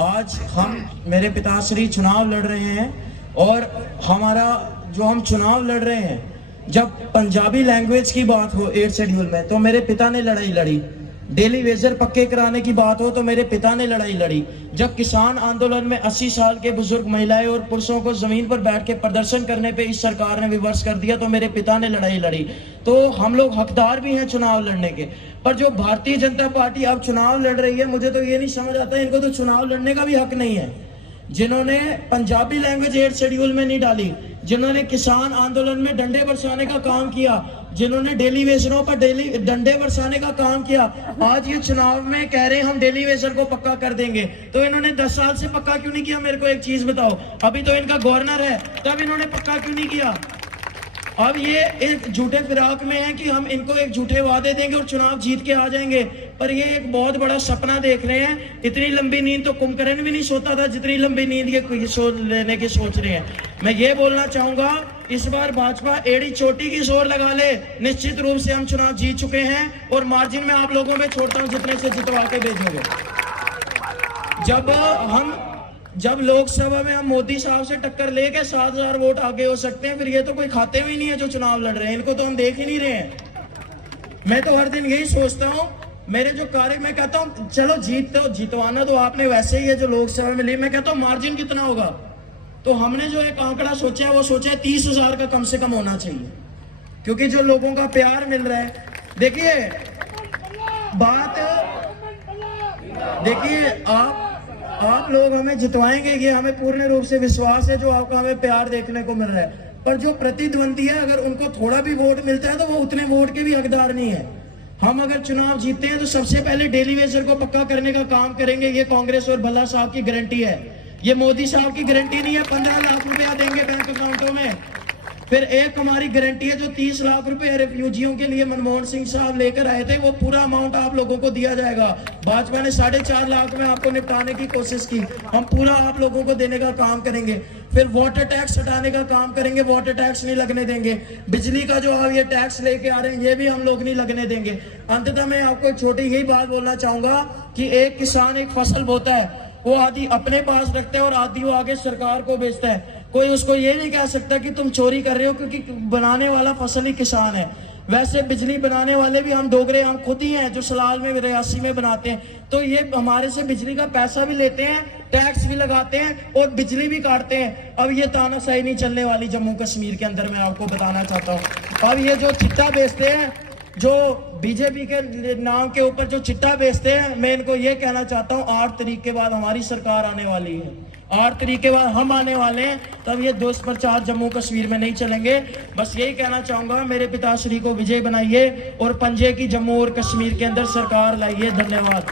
आज हम मेरे पिताश्री चुनाव लड़ रहे हैं और हमारा जो हम चुनाव लड़ रहे हैं, जब पंजाबी लैंग्वेज की बात हो 8 शेड्यूल में तो मेरे पिता ने लड़ाई लड़ी, डेली वेजर पक्के कराने की बात हो तो मेरे पिता ने लड़ाई लड़ी, जब किसान आंदोलन में 80 साल के बुजुर्ग महिलाएं और पुरुषों को जमीन पर बैठ के प्रदर्शन करने पे इस सरकार ने विवश कर दिया तो मेरे पिता ने लड़ाई लड़ी। तो हम लोग हकदार भी हैं चुनाव लड़ने के। पर जो भारतीय जनता पार्टी अब चुनाव लड़ रही है, मुझे तो ये नहीं समझ आता, इनको तो चुनाव लड़ने का भी हक नहीं है। जिन्होंने पंजाबी लैंग्वेज 8 शेड्यूल में नहीं डाली, जिन्होंने किसान आंदोलन में डंडे बरसाने का काम किया, जिन्होंने डेली वेजरों पर डंडे बरसाने का काम किया, आज ये चुनाव में कह रहे हैं हम डेली वेजर को पक्का कर देंगे। तो इन्होंने 10 साल से पक्का क्यों नहीं किया? मेरे को एक चीज बताओ, अभी तो इनका गवर्नर है, तब इन्होंने पक्का क्यों नहीं किया? अब ये एक झूठे फिराक में है कि हम इनको एक झूठे वादे देंगे और चुनाव जीत के आ जाएंगे, पर ये एक बहुत बड़ा सपना देख रहे हैं। इतनी लंबी नींद तो कुंभकर्ण भी नहीं सोता था जितनी लंबी नींद ये लेने की सोच रहे हैं। मैं ये बोलना चाहूंगा, इस बार भाजपा एड़ी चोटी की जोर लगा ले, निश्चित रूप से हम चुनाव जीत चुके हैं और मार्जिन में आप लोगों में छोड़ता हूं जितने से जितवा के भेजेंगे। जब लोकसभा में हम मोदी साहब से टक्कर लेके 7,000 वोट आगे हो सकते हैं, फिर ये तो कोई खाते में ही नहीं है जो चुनाव लड़ रहे हैं, इनको तो हम देख ही नहीं रहे हैं। मैं तो हर दिन यही सोचता हूँ, मेरे जो कार्य, मैं कहता हूँ चलो जितवाना तो आपने वैसे ही है जो लोकसभा में ली, मैं कहता हूँ मार्जिन कितना होगा? तो हमने जो एक आंकड़ा सोचा है वो सोचा है 30,000 का कम से कम होना चाहिए, क्योंकि जो लोगों का प्यार मिल रहा है। देखिए आप लोग हमें जितवाएंगे, ये हमें पूर्ण रूप से विश्वास है, जो आपका हमें प्यार देखने को मिल रहा है। पर जो प्रतिद्वंदी है, अगर उनको थोड़ा भी वोट मिलता है तो वो उतने वोट के भी हकदार नहीं है। हम अगर चुनाव जीतते हैं तो सबसे पहले डेली वेजर को पक्का करने का काम करेंगे। ये कांग्रेस और भल्ला साहब की गारंटी है, ये मोदी साहब की गारंटी नहीं है। 15 लाख रुपया देंगे बैंक अकाउंटों में। फिर एक हमारी गारंटी है, जो 30 लाख रुपए रेफ्यूजियों के लिए मनमोहन सिंह साहब लेकर आए थे, वो पूरा अमाउंट आप लोगों को दिया जाएगा। भाजपा ने 4.5 लाख में आपको निपटाने की कोशिश की, हम पूरा आप लोगों को देने का काम करेंगे। फिर वाटर टैक्स हटाने का काम करेंगे, वाटर टैक्स नहीं लगने देंगे। बिजली का जो आप ये टैक्स लेके आ रहे हैं, ये भी हम लोग नहीं लगने देंगे। अंततः मैं आपको एक छोटी यही बात बोलना चाहूंगा कि एक किसान एक फसल बोता है, वो आधी अपने पास रखता है और आधी वो आगे सरकार को बेचता है। कोई उसको ये नहीं कह सकता कि तुम चोरी कर रहे हो, क्योंकि बनाने वाला फसल ही किसान है। वैसे बिजली बनाने वाले भी हम डोगरे, हम खुद ही हैं जो सलाल में, रियासी में बनाते हैं। तो ये हमारे से बिजली का पैसा भी लेते हैं, टैक्स भी लगाते हैं और बिजली भी काटते हैं। अब ये तानाशाही नहीं चलने वाली जम्मू कश्मीर के अंदर, मैं आपको बताना चाहता हूँ। अब ये जो चिट्टा बेचते हैं, जो बीजेपी के नाम के ऊपर जो चिट्टा बेचते हैं, मैं इनको ये कहना चाहता हूँ, 8 तारीख के बाद हमारी सरकार आने वाली है, 8 तारीख के बाद हम आने वाले हैं, तब ये दोष प्रचार जम्मू कश्मीर में नहीं चलेंगे। बस यही कहना चाहूंगा, मेरे पिताश्री को विजय बनाइए और पंजे की जम्मू और कश्मीर के अंदर सरकार लाइए। धन्यवाद।